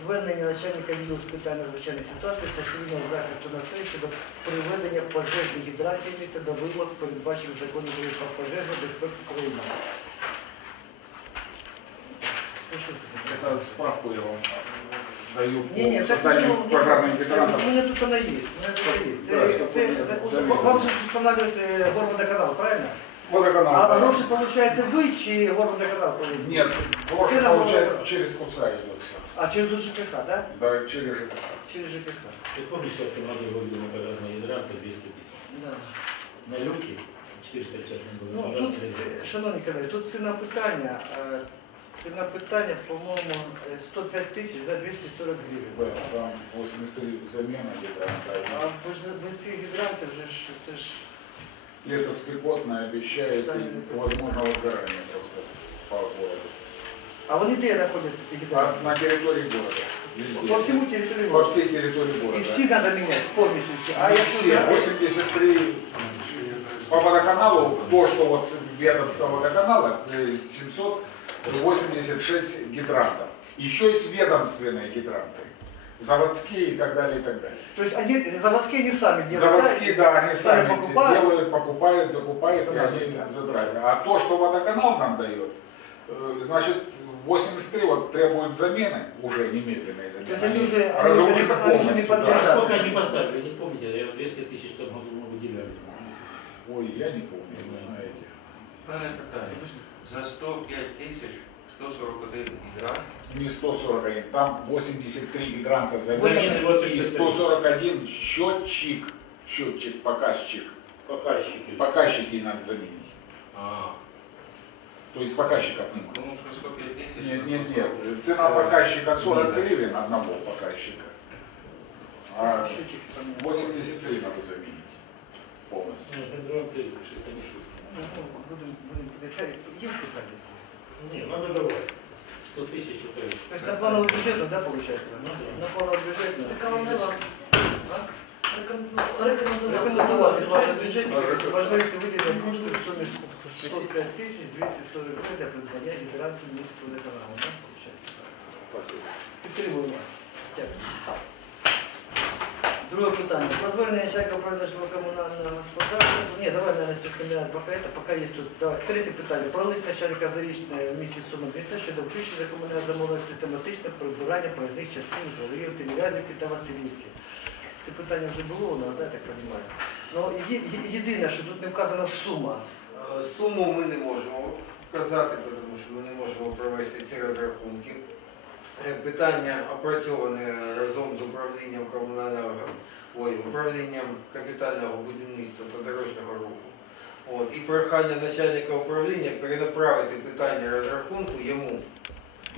звернення начальника відділу з питань надзвичайних ситуацій та цивільного захисту населення щодо приведення пожежних гідрантів міста до вимог, передбачених законом про пожежну безпеку України. Це що це? Это справку я вам даю Ні, ні, по так созданию ну, пожарных гидрантов. У мене тут вона є. У мене тут вона є. Да, Це, щоб це, вони це, вам же ж встановлюєте горводоканал, правильно? Водоканал. А да. гроші получаєте ви чи горводоканал повинен? Нет, гроши Все на получают водоканал. через КУЦА идет все. А через ЖКХ, да? Да, через ЖКХ. Через ЖКХ. Ты помнишь, как ты могли выведено пожарные гидранты 200 тысяч? Да. На люки 450 было. Ну, тут, це- шановні колеги, тут ціна питання, е, ціна питання, по-моєму, е, 105 тисяч, да, 240 гривень. Да, там 83 замена гидранта. А без, без цих гідрантів вже ж, це ж, Лето спекотное обещает Да, и это- возможно возгорание просто по городу. а вони де знаходяться, ці А гідранти? на территории города. Везде. По всьому території По города. всей территории города. І всі треба міняти, повністю всі. А якщо Все, за- 83 по водоканалу, то, что вот ведомство водоканала, э, 786 гидрантов. Еще есть ведомственные гидранты, заводские и так далее, и так далее. То есть они, заводские не сами делают, Заводские, да, они сами покупают. делают, покупают, закупают, и они да. затратят. А то, что водоканал нам дает, э, значит, 83 вот требуют замены, уже немедленной замены. То есть они уже, они уже, разрушены не, они уже не полностью, да. А подлежат. сколько они поставили, не помните, я 200 тысяч в том году мы выделяли. Ой, я не помню, вы знаете. За 105 тисяч 141 гідрант, Не 141, там 83 гидранта замены и 83. 141 счетчик, счетчик, показчик. Показчики. Показчики надо заменить. а, То есть показчиков нет. тому що 105 тисяч Нет, на нет, 140. нет. Цена показчика 40 Низа. гривен одного показчика. А Счетчики там не 83 надо заменить полностью. Ну, гидранты, это не шутка. Ну, будем, будем, это є питання? Не, надо давать. 100 тысяч это... То есть на плановый бюджет, да, получается? Ну, да. На плановый бюджет. ну, Рекомендувати. А? Рекомендувати. Рекомендувати плановий бюджет, Бюджет. можливості виділення коштів в сумі 150 тисяч 240 гривень для придбання гідрантів міського водоканалу. Так, виходить? Спасибо. Підтримую вас. Дякую. Друге питання. Про звернення начальника управління житлово-комунального господарства. Ні, давай, наверное, спецкомбінат поки это, поки є тут. Давай. Третє питання. Про лист начальника зарічної в місті Суми міста щодо включення за комунальне замовлення систематичне прибирання проїзних частин Головів, Тимирязівки та Василівки. Це питання вже було у нас, да, я так розумію. Ну, єдине, що тут не вказана сума. Е, Суму ми не можемо вказати, тому що ми не можемо провести ці розрахунки. Е, Питання опрацьоване разом з управлінням комунального ой, управлінням капітального будівництва та дорожнього руху. От, і прохання начальника управління перенаправити питання розрахунку йому.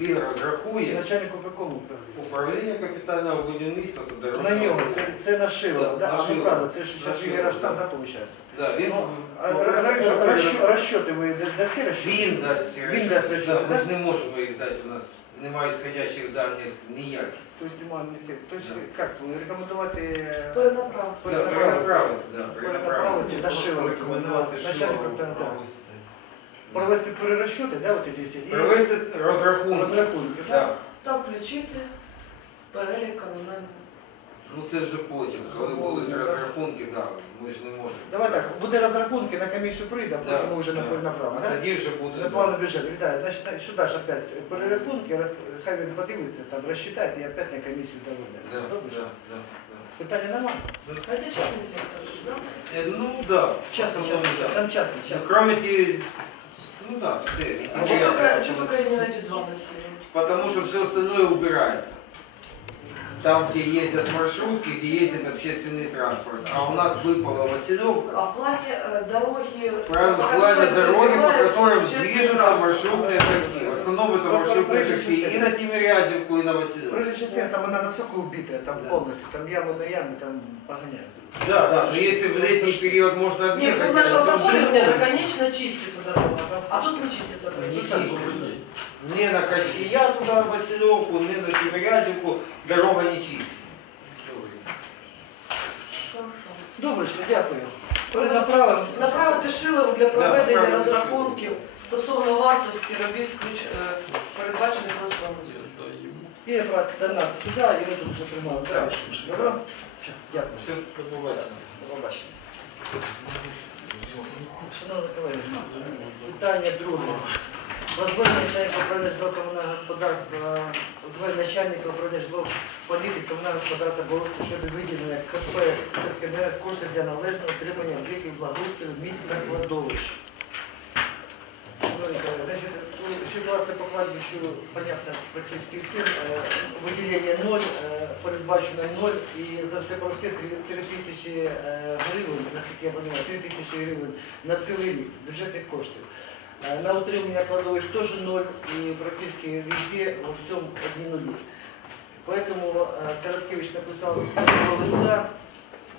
Він розрахує Начальнику по якому управління? капітального будівництва та дорожнього На нього, руху. це, це на Шилова, Да, да? на А, ну Шилова. правда, це ж На зараз Шилова, Ігор да. да, виходить? Да, він Ну, а попросив, щоб передав- Розчоти ви дасте розчоти? Він дасть Він дасть розчоти, Да, Ми так? ж не можемо їх дати, у нас немає сходящих даних ніяких. Тобто немає ніяких. Тобто, як, рекомендувати е, Перенаправ. Да, перенаправити, да, перенаправити на Шилова, на начальника там, да. провести перерозчоти, да, от ці всі, і Провести розрахунки. розрахунки, так? Да. Та включити перелік комунального. Ну це вже потім, коли будуть розрахунки, да, ми ж не можемо. Давай так, буде розрахунки, на комісію прийде, а Да, потім ми вже да. на перенаправимо, А так? тоді вже буде. На плану бюджету. Вітаю, значить, сюди ж опять перерахунки, роз- хай він подивиться, там розчитає і опять на комісію Да, доведе. да, Добре? да, ж? да. Питання немає? А це частний сектор, да? Е, Ну да. Часто, часто, там часто, Ну, часто. кроме ті, ну да, все. А чого только, чого только именно эти два населения? Потому что все остальное убирается. Там, где ездят маршрутки, где ездит общественный транспорт. А у нас выпала Василевка. А в плане э, дороги... Правильно, в плане дороги, по которым движется маршрутное такси. В основном это Ну, маршрутное такси и на Тимирязевку, и на Василевку. Частина, там она настолько убитая, там Да. полностью, там ямы на ямы, там погоняют. Да, да, но если в летний период можно Нет, объехать, ну нашего то заполнения уже конечно чистится дорога, а тут не чистится Не дорога. чистится. Не на Кощея туда, в Василевку, не на Тимирязевку дорога не чистится. Хорошо. Добречко, дякую. Перенаправимо. Направити Шилову для проведення направити розрахунків стосовно вартості робіт, включ... е, передбачених розрахунків. І брат до нас сюди, і ми тут вже приймаємо. Добро? Все, Дякую. Все, до побачення. До побачення. Шановні колеги, питання друге. Звернення начальника управління житлового комунального господарства, звернення начальника управління житлової політики комунального господарства Борозьку щодо виділення КП спецкабінет коштів для належного отримання об'єктів благоустрою міст та кладовищ. Ситуація по кладбищу, понятно, практично всім. Е, Виділення ноль, е, передбачено ноль, і за все про все 3 тисячі е, гривень, наскільки я розумію, 3 тисячі гривень на цілий рік бюджетних коштів. Е, На утримання кладовищ теж ноль, і практично везде во всьому одні нулі. Поэтому э, Короткевич написал такого листа,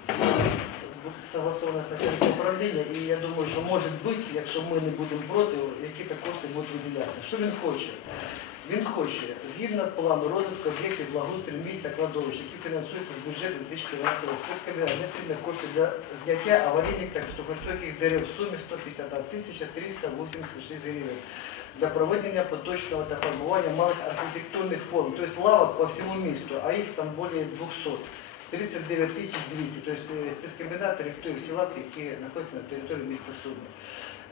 с- согласовано з начальником управління, і я думаю, що може бути, якщо ми не будемо проти, які-то кошти будуть виділятися. Що він хоче? Він хоче, згідно з плану розвитку об'єктів благоустрою міст та кладовищ, які фінансуються з бюджету 2014 року, спецкабінет необхідно кошти для зняття аварійних та сухостойких дерев в сумі 151 тисяча 386 гривень для проведення поточного та формування малих архітектурних форм, тобто лавок по всьому місту, а їх там більше 200. 39 тисяч 200, тобто е, спецкомбінат рихтує всі лавки, які знаходяться на території міста Суми.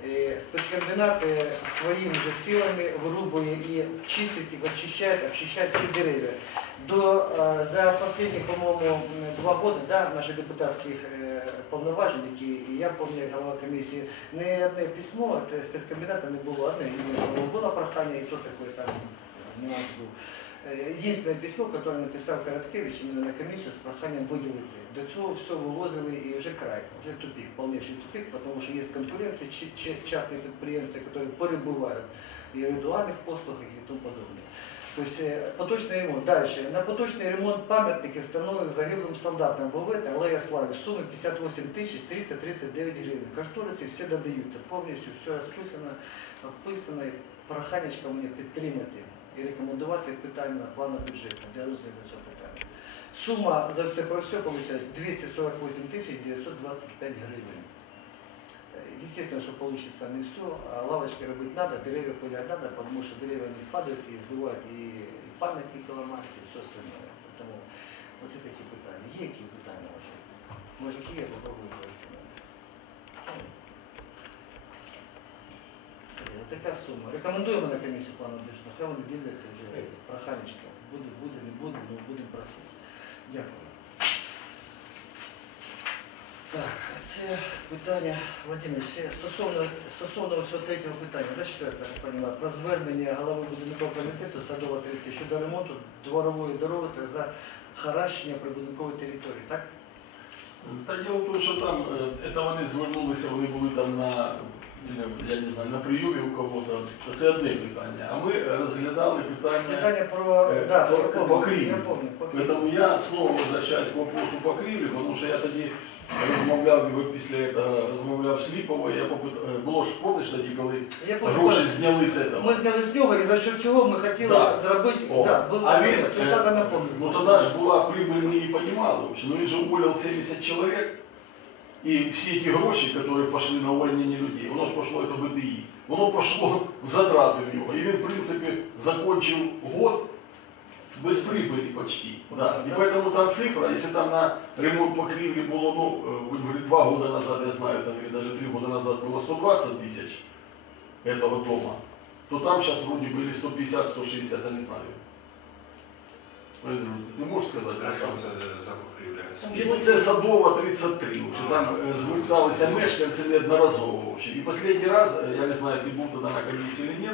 Е, Спецкомбінат своїми силами вирубує і чистить, і очищає, очищає всі дерева. До, е, за останні, по-моєму, два роки да, наших депутатських е, повноважень, які я пам'ятаю, голова комісії, не одне письмо від спецкомбіната не було, одне було. Прохання, і то такий там нюанс був. Е, Единственное письмо, которое написал Короткевич именно на комиссию с проханием выделить. До цього все вивозили і вже край, вже тупик, повніший тупик, тому що є конкуренція, чи- чи- частні підприємці, які перебувають і в ритуальних послугах і тому подобне. Тобто е, поточний ремонт. Далі. На поточний ремонт пам'ятників встановлених загиблим солдатам ВВ та Алея Слави суми 58 тисяч 339 гривень. Кошториси всі додаються, повністю все розписано, описано. І Проханечка мені підтримати І рекомендувати питання плану бюджету для розгляду цього питання. Сума за все про все виходить 248 тисяч 925 гривень. Естественно, що вийде не все, лавочки робити треба, дерев'я пилять треба, тому що дерев'я не падають і збивають і і пам'ятники ламаються, і все остальне. Тому оце такі питання. Є які питання може? Може, які я попробую провести Така сума. Рекомендуємо на комісію плану бюджету, хай вони дивляться вже проханечка. Буде, буде, не буде, ну будемо просити. Дякую. Так, це питання, Владимир, ще стосовно, стосовно цього третього питання, да, четверте, я розумію, про звернення голови будинкового комітету Садова 30 щодо ремонту дворової дороги та захаращення прибудинкової території, так? Та діло в тому, що там е, це вони звернулися, вони були там на я не знаю, на прийомі у кого-то. Це одне питання. А ми розглядали питання. Питання про, Е, да, по- я помню, покрівлі. я помню, покрівлі. Поэтому я снова возвращаюсь к вопросу покрівлі, тому що я тоді розмовляв його після цього, розмовляв з Ліповою, я попит... е, було ж помниш тоді, коли Я помню, гроші зняли з цього. Ми зняли з нього і за що цього ми хотіли Да. зробити, О, да, був а він, тобто е, треба напомнити. Ну тогда же была прибыль не понимал вообще. Ну, он же уволил 70 человек, и все эти гроши, которые пошли на увольнение людей, воно ж пошло это БТИ, воно пошло в затраты в него. И він, в принципе, закончил год без прибыли почти. Да. И поэтому там цифра, если там на ремонт покривли было, ну, э, будем говорить, два года назад, я знаю, там, или даже три года назад было 120 тысяч этого дома, то там сейчас вроде были 150-160, я не знаю. Владимир, Ти можеш сказати? А я що сам? це за покрівля? Ну, це Садова 33, що там е, зверталися мешканці неодноразово. в общем. І останній раз, е, я не знаю, ти був тоді на комісії чи ні,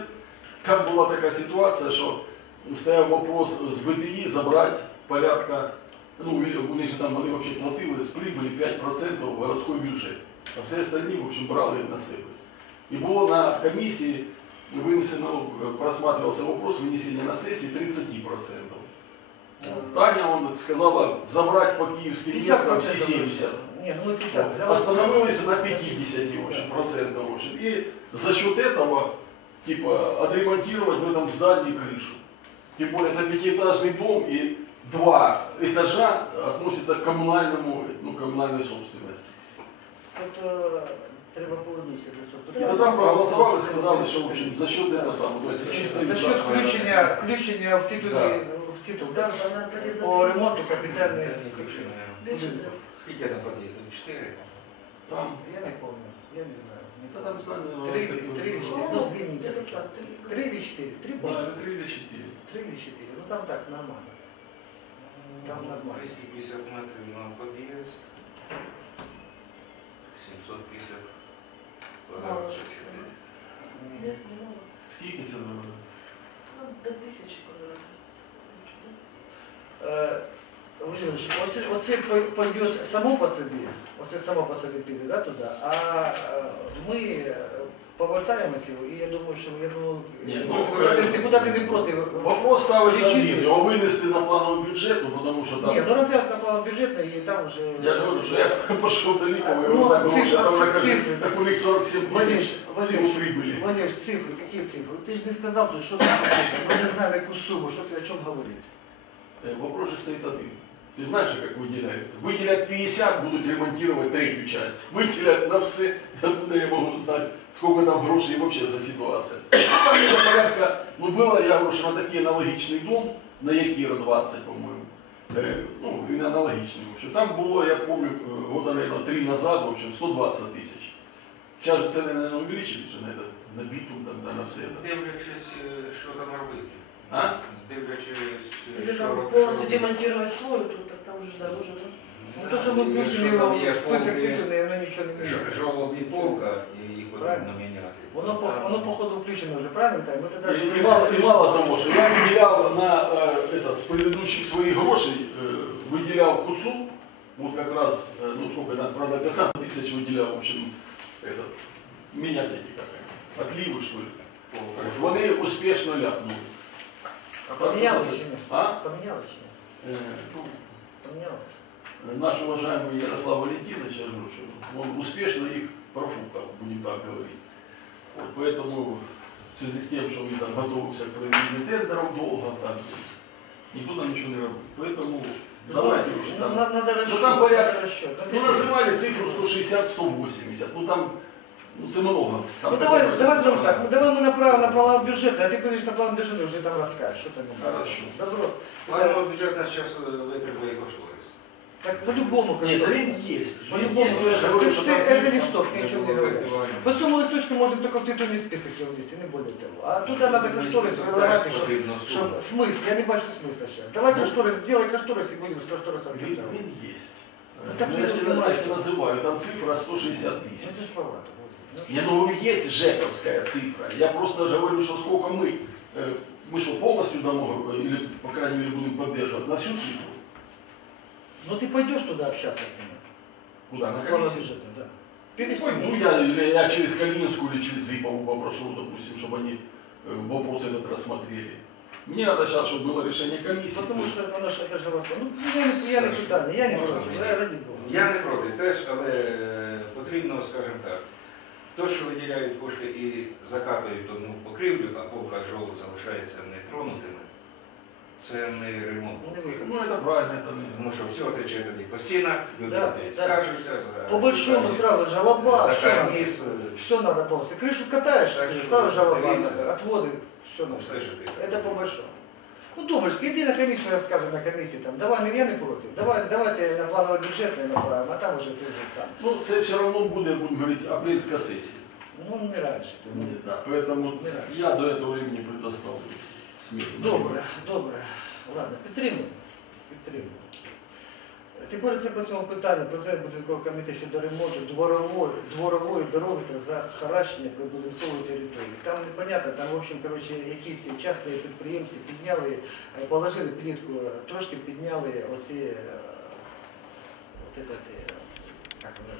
там була така ситуація, що стояв вопрос з БТІ забрати порядка, ну, или у них же там вони вообще платили з прибылі 5% в городський бюджет. А все остальні, в общем, брали на себе. І було на комісії винесено, е, просматривався вопрос винесення на сесії 30%. Таня он сказала забрать по киевским 50 метрам все 70. Ні, ну ми 50 взяли. Остановились на 50 в общем, процентов. В общем. И за счет этого типа отремонтировать в этом здании крышу. Тем более это пятиэтажный дом и два этажа относятся к коммунальному, ну, коммунальной собственности. Тобто треба повернутися до цього. Тобто, Ну, там проголосовали, сказали, что в общем, за счет этого самого, то есть За счет включення, включення в титулі, Да в титул, да? Вона подъезд По ремонту капітальний. Більше Буде. трьох. Скільки там під'їздів? Чотири? Там, Я не помню, я не знаю. да там здание, Три, ну, три или четыре, Ну, ну, длинненькие где-то такие. так, три. Три или четыре? Три, Да, по-моему. или три или четыре. Три или четыре. Ну там так, нормально. Там нормально. 250 метрів на під'їзд. 750 квадратів. Ні, не мало. Скільки це дорого? Ну, до тисячі квадратів. Е, Володимирович, оце, оце по- пойде само по собі, оце само по собі піде да, туди, а е, ми е, повертаємося, і я думаю, що я думаю, Ні, ну, депутати, не проти. Вопрос ставиться один, його винести на плановий бюджет, ну, тому що там... Ні, ну розгляд на план бюджетний, і там вже... Я ж говорю, що я пішов до Лікова, Ну, так цифри, там цифри. так у них 47 тисяч всього. Владимир, цифри, які цифри? Ти ж не сказав, що таке цифри. Ми не знаємо, яку суму, що ти о чому говорити. Э, Вопрос же стоит один. Ты знаешь, как выделяют? Выделят 50, будут ремонтировать третью часть. Выделят на все, откуда я могу знать, сколько там грошей и вообще за ситуация. Там где-то порядка, ну было, я говорю, что на такий аналогічний дом, на Якира 20, по-моему, э, ну, він аналогічний, в общем. Там було, я помню, э, года, наверное, три назад, в общем, 120 тысяч. Сейчас же цены, наверное, увеличились же на это, на битум, там, да, на все это. Дивлячись, е, що там робити. А? Дивлячись, Если що там роб- полностью що робити. демонтировать флору, то так там уже дороже, да? Ну, то, що ми і включимо що там його є в список полки, титульний, воно нічого не міняє. ж- Жолоб і полка, і їх Правильно. потрібно міняти. Воно, по, воно походу включено вже, правильно, Віталій? Ми тоді И, и мало, и мало того, что я выделял на э, это, с предыдущих своих грошей, э, выделял куцу, вот как раз, э, ну сколько там, правда, 15 тысяч выделял, в общем, этот, менять эти как они, отливы, что ли. Вони успешно ляпнули. А поміняли чи ні? А? Поміняли чи ні? Э, ну, Поміняли. наш уважаемый Ярослав Валентинович, я говорю, что он успешно их профукал, будем так говорить. Вот, поэтому в связи с тем, что мы там готовимся к проведению тендеров долго, так, никто нам ничего не работает. Поэтому давайте уже Ну, там. на- надо расчет. там порядка- надо расчет. Ну, Ну ти- називали цифру 160-180, ну там, ну це много. Там Ну давай, таке- давай зробимо так. Ну давай ми направимо на план бюджету, а ти підеш на план бюджету і вже там розкажеш, що там. Хорошо. Добро. Плановий бюджет нас зараз витребує кошторис. Так по-любому, Ні, кажу. да він є. По-любому, Є, це, я ж говорю, що це, там це цифра- листок, нічого не говориш. По цьому листочку можемо тільки в титульний список його внести, не більше того. А тут треба кошторис прилагати, щоб, щоб смисл, я не бачу смисла зараз. Давай кошторис, сделай кошторис і будемо з кошторисом Він, читати. він є. Ну, так Ну, він я ж ж тебе не знаєш, має. називаю, там цифра 160 Ну тисяч. це слова. Не, ну есть жековская цифра. Я просто же говорю, что сколько мы, э, мы что, полностью домой, э, или, по крайней мере, будем поддерживать на всю цифру? Ну ти пойдеш туди общатися з ними? Куда? На План комиссию? бюджету, да. Підеш Ну, там, я, или я через Калининскую или через Липову попрошу, допустим, чтобы они э, вопрос этот рассмотрели. Мне надо сейчас, чтобы было решение комиссии. Тому що воно ж це ж голосно. Ну я не я не питання, я не Можна проти, мені? я раді Бога. Я не проти теж, але е, потрібно, скажімо так, то, що виділяють кошти і закатують одну покрівлю, а полка жолу залишається нетронутими, це не ремонт. Не вихід. Ну, это правильно, это не... Тому що все тече тоді по стінах, люди Да, опять да. скаржаться за По большому сразу жалоба, за все надо. карниз. Все надо полностью. Крышу катаешь, Так что сразу жалоба, дивіться. надо, отводы, все надо. Слышите? Это по большому. Ну, Доброчка, иди на комиссию, рассказывай на комиссии, там, давай, ну я не против, давай, давайте на плановый бюджет не направим, а там уже ты уже сам. Ну, це все равно буде, будем говорить, апрельская сессия. Ну, не раньше. Ну, Да, поэтому Не раньше. я до этого времени предоставлю смету. Добре, добре. Ладно, підтримуємо. Підтримуємо. Тепер це по цьому питанню про звернення будинкового комітету щодо ремонту дворової, дворової дороги та захаращення прибудинкової території. Там непонятно, там, в общем, короче, якісь часті підприємці підняли, е, положили плітку, е, трошки підняли оці, е, от этот, як воно,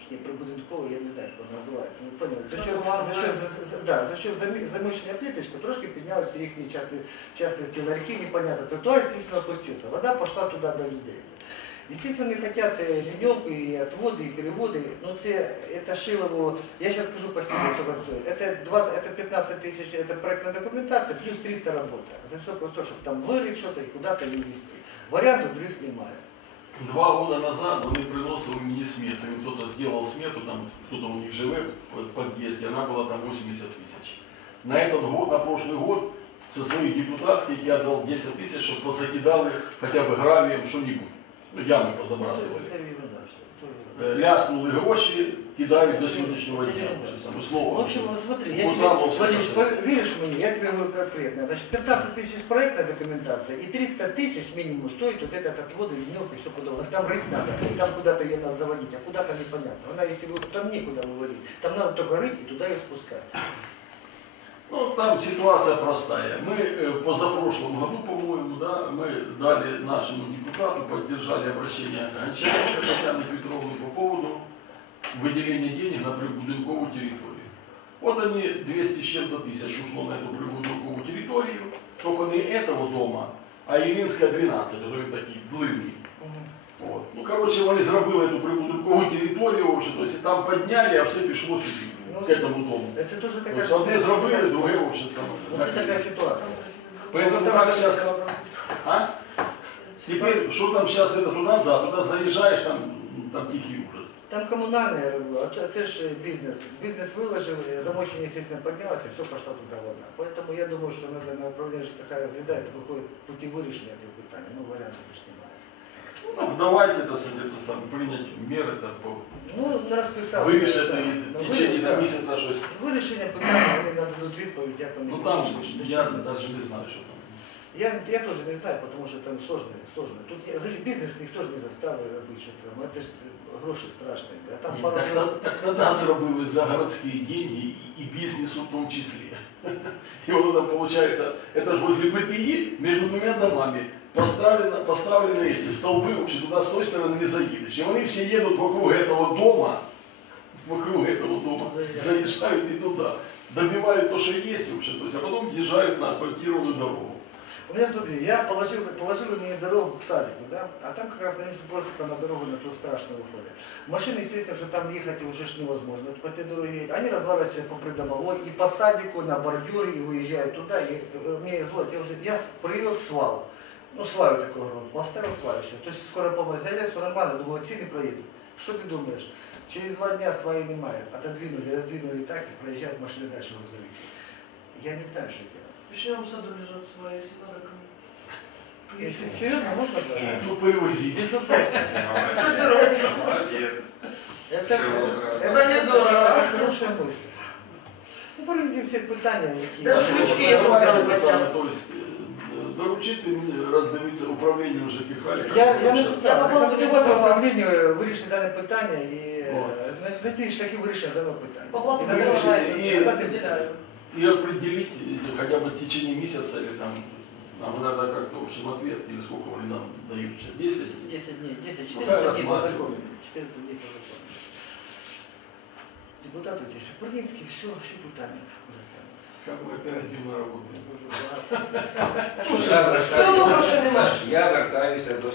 їхні прибудинкові, я не знаю, як воно називається. Ну, поняли, за що, за що, за, за, да, за що замі- заміщення пліточки, трошки піднялися їхні часті, часто ті ларьки, непонятно. Тротуар, естественно, опустился. Вода пошла туда до людей. Естественно, они хотят э, днем и отводы, и переводы. Но це, это Шилову, я сейчас скажу по себе, сколько стоит. Это, 20, это 15 тысяч, это проектная документация, плюс 300 работа. За все просто, чтобы там вырыть что-то и куда-то ее везти. Вариантов других немає. Два года назад вони приносили мені смету, им кто-то сделал смету, там кто-то у них живет в подъезде, она была там 80 тысяч. На этот год, на прошлый год, со своих депутатских я дал 10 тысяч, чтобы позакидали хотя бы гравием что-нибудь. Ну, ямы позабрасывали. Это вірно, да, все, то вірно. Э, Ляснули гроші, кидають до сьогоднішнього дня. Вже саме В слово. общем, вот смотри, я Вот тебе, замол Владимир, сказать. веришь мне, я тебе говорю конкретно. Значит, 15 тысяч проектная документация и 300 тысяч минимум стоит вот этот отвод, ливневка и все подобное. Там рыть надо, и там куда-то ее надо заводить, а куда-то непонятно. Она, если вы там некуда выводить, там надо только рыть и туда ее спускать. Ну, там ситуация простая. Мы э, позапрошлом году, по-моему, да, мы дали нашему депутату, поддержали обращение Гончаренко Татьяны Петровны по поводу выделения денег на прибудинковую территорию. Вот они 200 с чем-то тысяч ушло на эту прибудинковую территорию, только не этого дома, а Ілінська 12, которые такие длинные. От. Ну, короче, вони зробили эту прибудинкову територію, в общем, то есть, і там підняли, а все пішло сюди, Ну, к этому дому. Это тоже такая Тобто одне зробили, ситуация. друге, в общем, це. Вот это такая ситуация. Поэтому Ну, как же сейчас, это- а? Теперь, что там сейчас это туда, да, туда заезжаешь, там, там тихий ужас. Там коммунальное, я говорю, а це ж бізнес. Бізнес виложив, замощення, естественно, піднялося, все пішла туди вода. Поэтому я думаю, що надо на управління ЖКХ розглядає, то виходить пути вирішення цих питань. Ну, варіантів більше немає. Ну, давайте это, это сам, принять меры там, по Ну, не розписали. вирішити да. і Ну, в течение ви- там, да. місяця щось. Вирішення питання, вони нададуть відповідь, як вони Ну там, вирішили, що до я чого. даже не знаю, что там. Я, я тоже не знаю, потому что там сложно, сложно. Тут я, знаешь, бизнес ніхто ж не заставив робити, що там, это ж гроші страшні. А там Ні, пару так, та- так тогда зробили за городские деньги и, и бизнесу в том числе. И вот там получается, это же возле БТИ между двумя домами поставлено, поставлены эти столбы, вообще туда с той стороны не заедешь. И они все едут вокруг этого дома, вокруг этого дома, заезжают и туда, добивают то, что есть, вообще, то есть, а потом въезжают на асфальтированную дорогу. У меня, смотри, я положил, положил мне дорогу к садику, да, а там как раз на месте просека на дорогу на ту страшную выходит. Машины, естественно, что там ехать уже ж невозможно. По этой дороге они разворачиваются по придомовой и по садику на бордюре и выезжают туда. И э, мне звонят, я уже, я привез свал. Ну, сваю такую говорю, поставил сваю, все. То есть скоро помощь заявляю, все нормально, думаю, ці не проедут. Что ты думаешь? Через два дня сваи немає, отодвинули, раздвинули так, и проезжают машины дальше грузовики. Я не знаю, что делать. В пещерном саду лежат свои, если надо кому. Если серьезно, можно брать? Ну, привозить. Без вопросов. Забирайте. Молодец. Это, Всього это, За недорого. это хорошая мысль. Ну, порозі всі питання, які... Даже які- ключки які- я Давайте забрала, те доручити мені роздивитися управлінню ЖКХ. Я, я Я написав, по поводу рекомендувати того- управлінню вирішити дане питання і Вот. знайти шляхи вирішення даного питання. По блату І надати- вирішити, і- і надати- выделяю. и определить э, хотя бы в течение месяца или там, нам надо как-то, в общем, ответ, или сколько они нам дают сейчас, 10? 10 дней, 10, Ну, 14 дней по рассматриваем. закону. 14 дней по закону. Депутати якісь українські, все, всі питання розглянуть. Как мы оперативно работаем. Одно грошей немає. Я вертаюся до